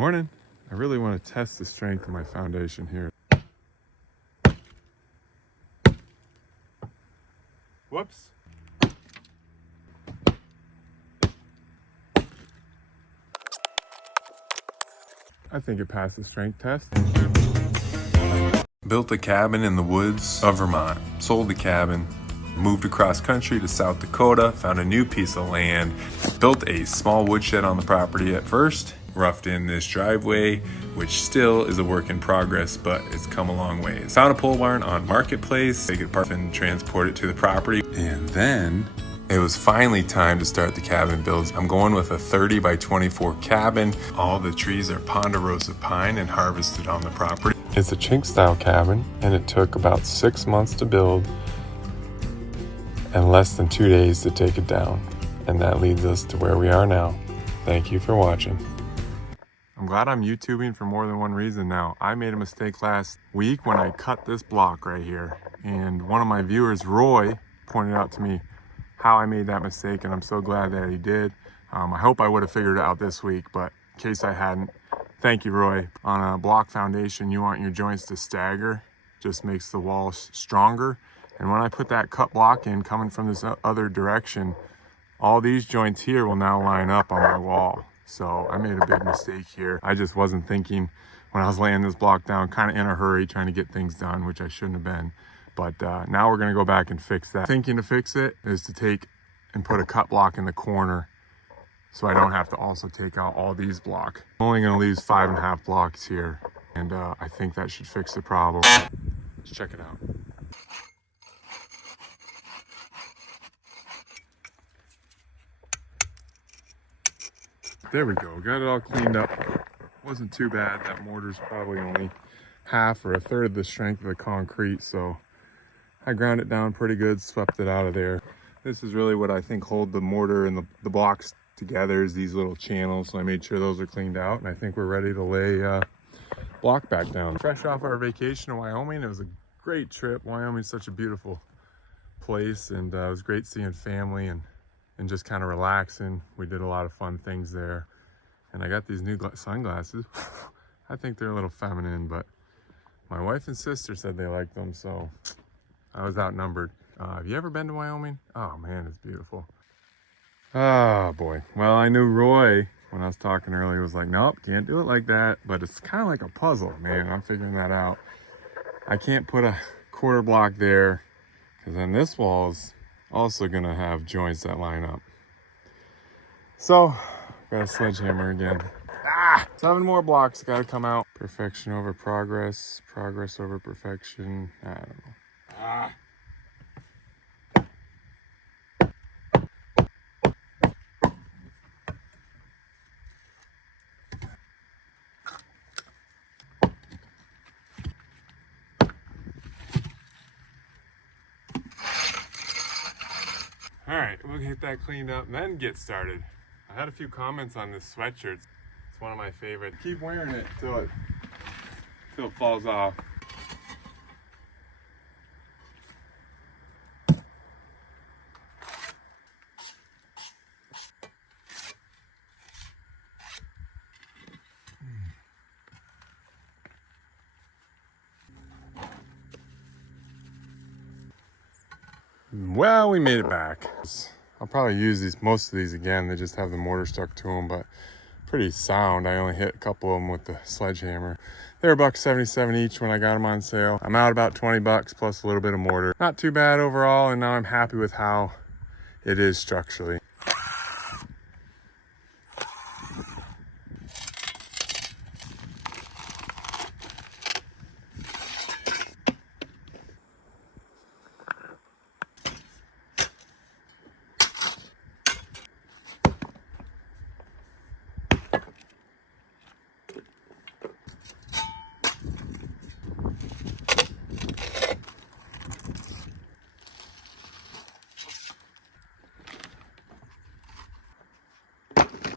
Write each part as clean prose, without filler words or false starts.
Morning. I really want to test the strength of my foundation here. Whoops. I think it passed the strength test. Built a cabin in the woods of Vermont. Sold the cabin. Moved across country to South Dakota. Found a new piece of land. Built a small woodshed on the property at first. Roughed in this driveway, which still is a work in progress, but it's come a long way. Found a pole barn on Marketplace. They could park and transport it to the property. And then it was finally time to start the cabin builds. I'm going with a 30 by 24 cabin. All the trees are ponderosa pine and harvested on the property. It's a chink style cabin, and it took about 6 months to build and less than 2 days to take it down. And that leads us to where we are now. Thank you for watching. I'm glad I'm YouTubing for more than one reason now. I made a mistake last week when I cut this block right here. And one of my viewers, Roy, pointed out to me how I made that mistake, and I'm so glad that he did. I hope I would have figured it out this week, but in case I hadn't, thank you, Roy. On a block foundation, you want your joints to stagger. Just makes the wall stronger. And when I put that cut block in, coming from this other direction, all these joints here will now line up on my wall. So I made a big mistake here. I just wasn't thinking when I was laying this block down, kind of in a hurry, trying to get things done, which I shouldn't have been. But now we're gonna go back and fix that. Thinking to fix it is to take and put a cut block in the corner so I don't have to also take out all these blocks. I'm only gonna leave 5.5 blocks here, and I think that should fix the problem. Let's check it out. There we go, got it all cleaned up. Wasn't too bad. That mortar's probably only half or a third of the strength of the concrete, so I ground it down pretty good, swept it out of there. This is really what I think hold the mortar and the blocks together, is these little channels, so I made sure those are cleaned out, and I think we're ready to lay block back down. Fresh off our vacation in Wyoming, it was a great trip. Wyoming's such a beautiful place, and it was great seeing family and just kind of relaxing. We did a lot of fun things there. And I got these new sunglasses. I think they're a little feminine, but my wife and sister said they liked them, so I was outnumbered. Have you ever been to Wyoming? Oh man, it's beautiful. Oh boy. Well, I knew Roy, when I was talking earlier, was like, nope, can't do it like that. But it's kind of like a puzzle, man. I'm figuring that out. I can't put a quarter block there, because then this wall's also gonna have joints that line up. So, got a sledgehammer again. 7 more blocks gotta come out. Perfection over progress, progress over perfection. I don't know. All right, we'll get that cleaned up and then get started. I had a few comments on this sweatshirt. It's one of my favorites. Keep wearing it till it falls off. Well, we made it back. I'll probably use most of these again. They just have the mortar stuck to them, but pretty sound. I only hit a couple of them with the sledgehammer. They were $1.77 each when I got them on sale. I'm out about 20 bucks plus a little bit of mortar. Not too bad overall, and now I'm happy with how it is structurally.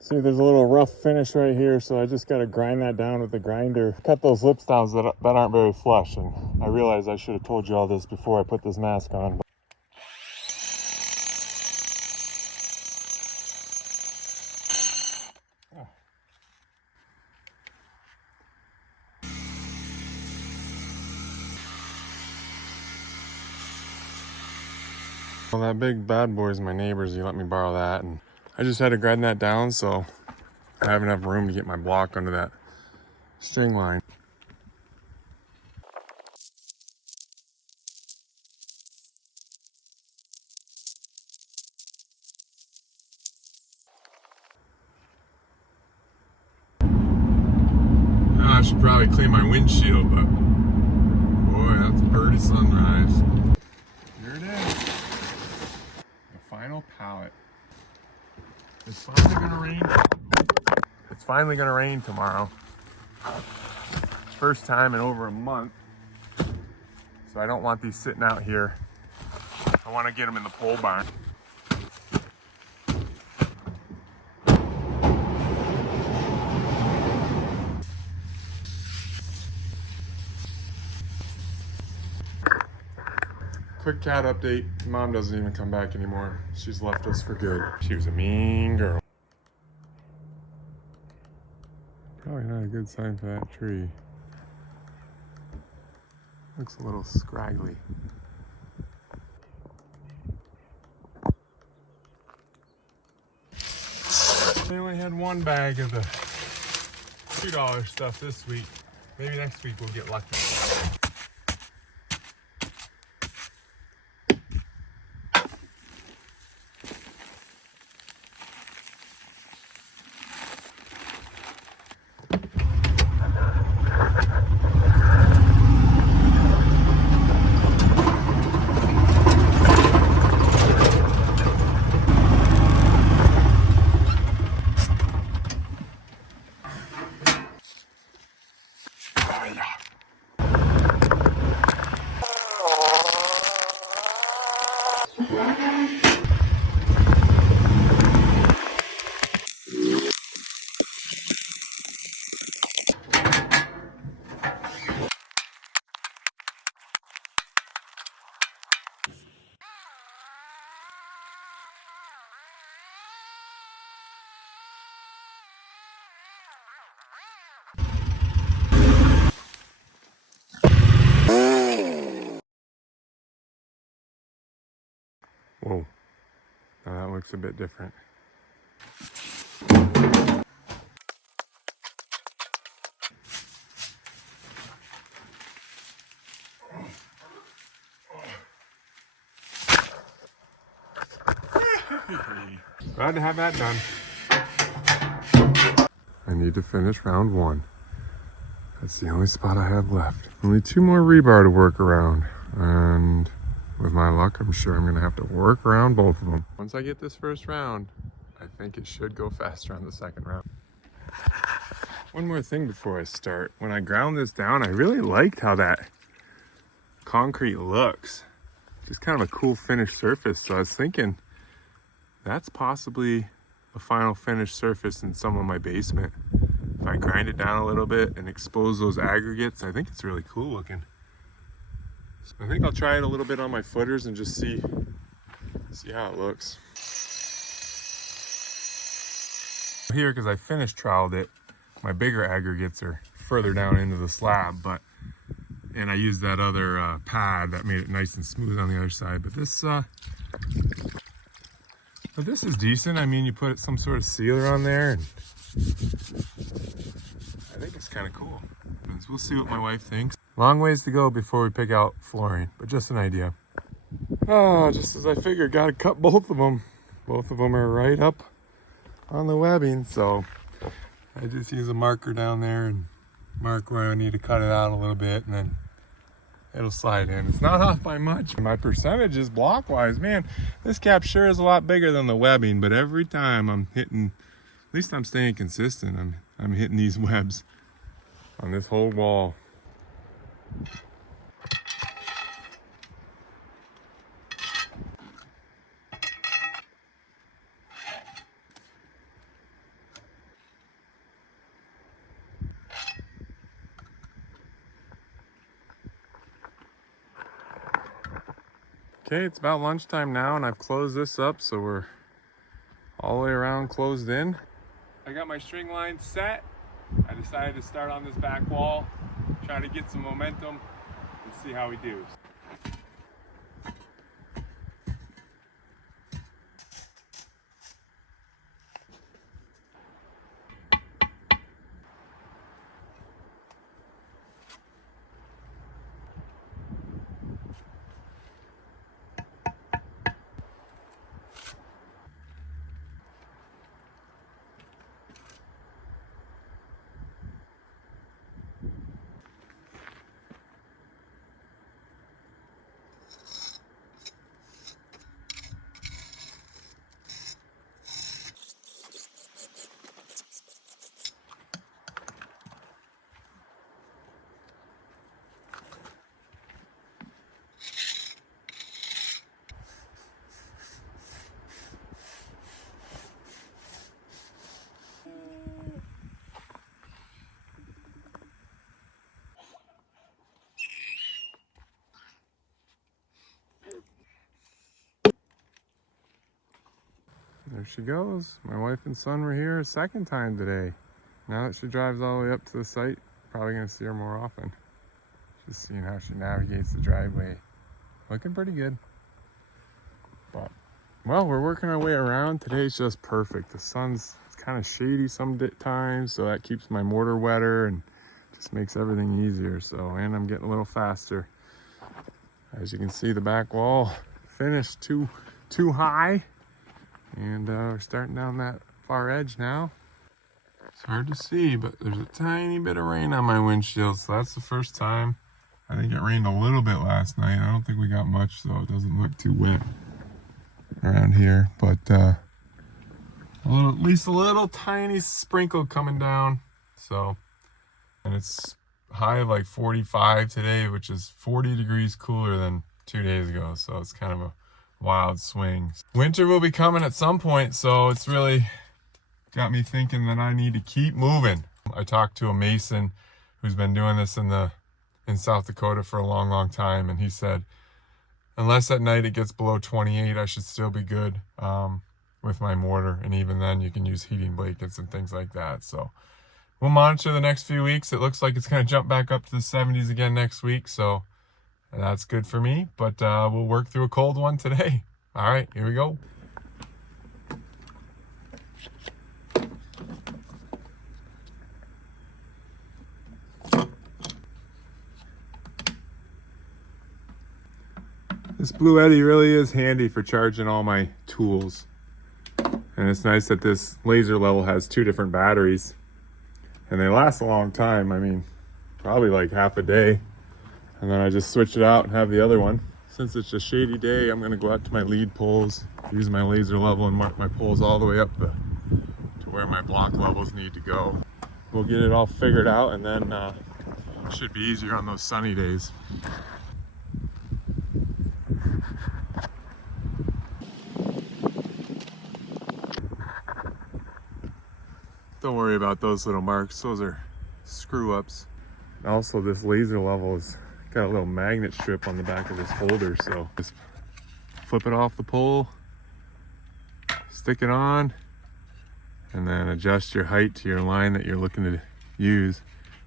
See, there's a little rough finish right here, so I just got to grind that down with the grinder. Cut those lip downs that aren't very flush, and I realized I should have told you all this before I put this mask on. Well, that big bad boy is my neighbor's. He let me borrow that, and I just had to grind that down so I have enough room to get my block under that string line. I should probably clean my windshield, but boy, that's a pretty sunrise. Here it is. The final pallet. It's finally gonna rain. It's finally gonna rain tomorrow. It's first time in over a month. So I don't want these sitting out here. I want to get them in the pole barn. Quick cat update. Mom doesn't even come back anymore. She's left us for good. She was a mean girl. Probably not a good sign for that tree. Looks a little scraggly. They only had one bag of the $2 stuff this week. Maybe next week we'll get lucky. Whoa, now that looks a bit different. Glad to have that done. I need to finish round one. That's the only spot I have left. Only 2 more rebar to work around. And with my luck, I'm sure I'm gonna have to work around both of them. Once I get this first round, I think it should go faster on the second round. One more thing before I start. When I ground this down, I really liked how that concrete looks. Just kind of a cool finished surface. So I was thinking that's possibly the final finished surface in some of my basement. If I grind it down a little bit and expose those aggregates, I think it's really cool looking. So I think I'll try it a little bit on my footers and just see how it looks. Here, because I finished troweled it, my bigger aggregates are further down into the slab, and I used that other pad that made it nice and smooth on the other side. But this is decent. I mean, you put some sort of sealer on there, and I think it's kind of cool. We'll see what my wife thinks. Long ways to go before we pick out flooring, but just an idea. Oh, just as I figured, gotta cut both of them. Both of them are right up on the webbing, so I just use a marker down there and mark where I need to cut it out a little bit, and then it'll slide in. It's not off by much. My percentages block-wise, man, this cap sure is a lot bigger than the webbing, but every time I'm hitting, at least I'm staying consistent. I'm hitting these webs on this whole wall. Okay, it's about lunchtime now, and I've closed this up, so we're all the way around closed in. I got my string line set. I decided to start on this back wall, try to get some momentum, and see how we do. There she goes. My wife and son were here a second time today. Now that she drives all the way up to the site, probably gonna see her more often. Just seeing how she navigates the driveway. Looking pretty good. But, well, we're working our way around. Today's just perfect. The sun's kind of shady sometimes, so that keeps my mortar wetter and just makes everything easier. So, and I'm getting a little faster. As you can see, the back wall finished too high. And we're starting down that far edge now. It's hard to see, but there's a tiny bit of rain on my windshield, so that's the first time. I think it rained a little bit last night. I don't think we got much, so it doesn't look too wet around here. But at least a little tiny sprinkle coming down. So, and it's high of like 45 today, which is 40 degrees cooler than 2 days ago. So it's kind of a wild swing. Winter will be coming at some point, so it's really got me thinking that I need to keep moving. I talked to a mason who's been doing this in South Dakota for a long time, and he said unless at night it gets below 28, I should still be good with my mortar, and even then you can use heating blankets and things like that. So we'll monitor the next few weeks. It looks like it's going to jump back up to the 70s again next week, so that's good for me, but we'll work through a cold one today. All right, here we go. This Blue Eddy really is handy for charging all my tools. And it's nice that this laser level has 2 different batteries. And they last a long time. I mean, probably like half a day. And then I just switch it out and have the other one. Since it's a shady day, I'm gonna go out to my lead poles, use my laser level and mark my poles all the way up to where my block levels need to go. We'll get it all figured out, and then it should be easier on those sunny days. Don't worry about those little marks, those are screw ups. Also, this laser level has got a little magnet strip on the back of this holder, so just flip it off the pole, stick it on, and then adjust your height to your line that you're looking to use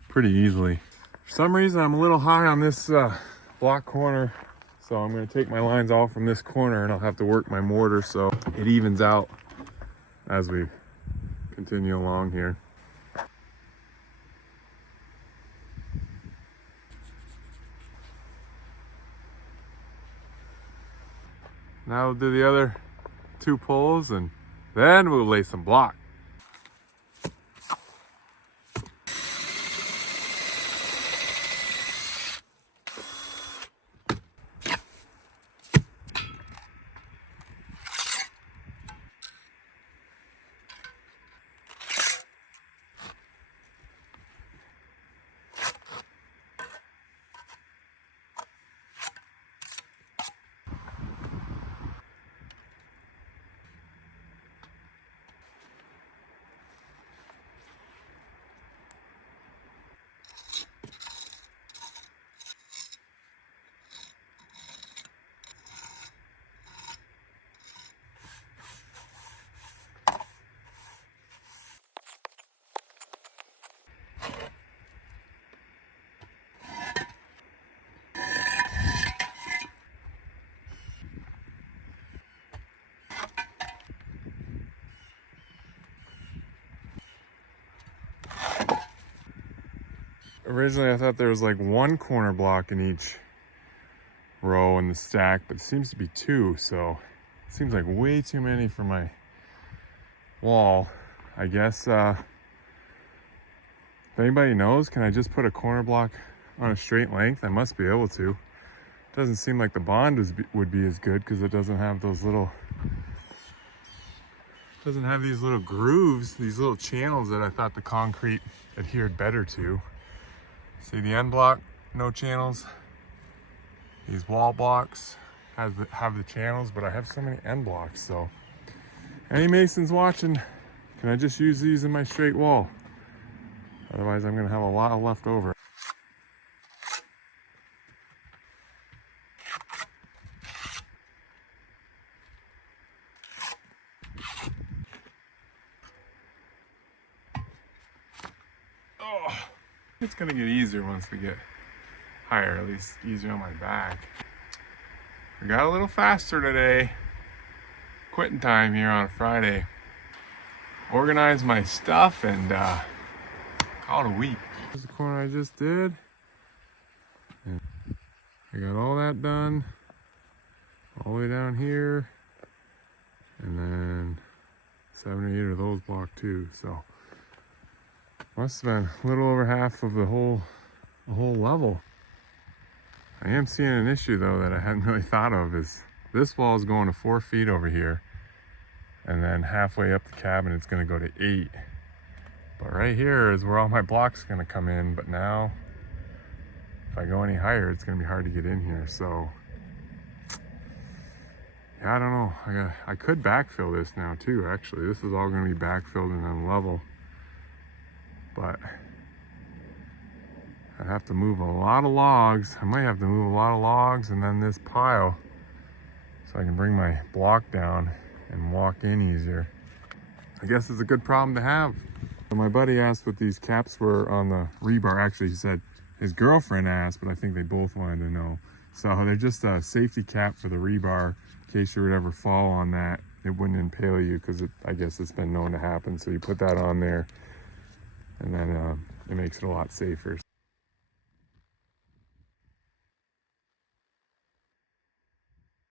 pretty easily. For some reason, I'm a little high on this block corner, so I'm going to take my lines off from this corner and I'll have to work my mortar so it evens out as we continue along here. Now we'll do the other 2 poles and then we'll lay some block. Originally I thought there was like 1 corner block in each row in the stack, but it seems to be 2, so it seems like way too many for my wall. I guess if anybody knows, can I just put a corner block on a straight length? I must be able to. Doesn't seem like the bond would be as good because it doesn't have those little, doesn't have these little grooves, these little channels that I thought the concrete adhered better to. See the end block, no channels. These wall blocks have the channels, but I have so many end blocks. So any masons watching, can I just use these in my straight wall? Otherwise I'm gonna have a lot left over. It's gonna get easier once we get higher, at least easier on my back. We got a little faster today. Quitting time here on a Friday. Organize my stuff and call it a week. Here's the corner I just did. And I got all that done. All the way down here. And then 7 or 8 of those blocked too. So must have been a little over half of the whole level. I am seeing an issue though that I hadn't really thought of, is this wall is going to 4 feet over here. And then halfway up the cabin, it's gonna go to 8. But right here is where all my blocks are gonna come in. But now, if I go any higher, it's gonna be hard to get in here. So, yeah, I don't know. I could backfill this now too, actually. This is all gonna be backfilled and then level. But I have to move a lot of logs. I might have to move a lot of logs and then this pile so I can bring my block down and walk in easier. I guess it's a good problem to have. So my buddy asked what these caps were on the rebar. Actually, he said his girlfriend asked, but I think they both wanted to know. So they're just a safety cap for the rebar in case you would ever fall on that. It wouldn't impale you, because I guess it's been known to happen. So you put that on there and then it makes it a lot safer.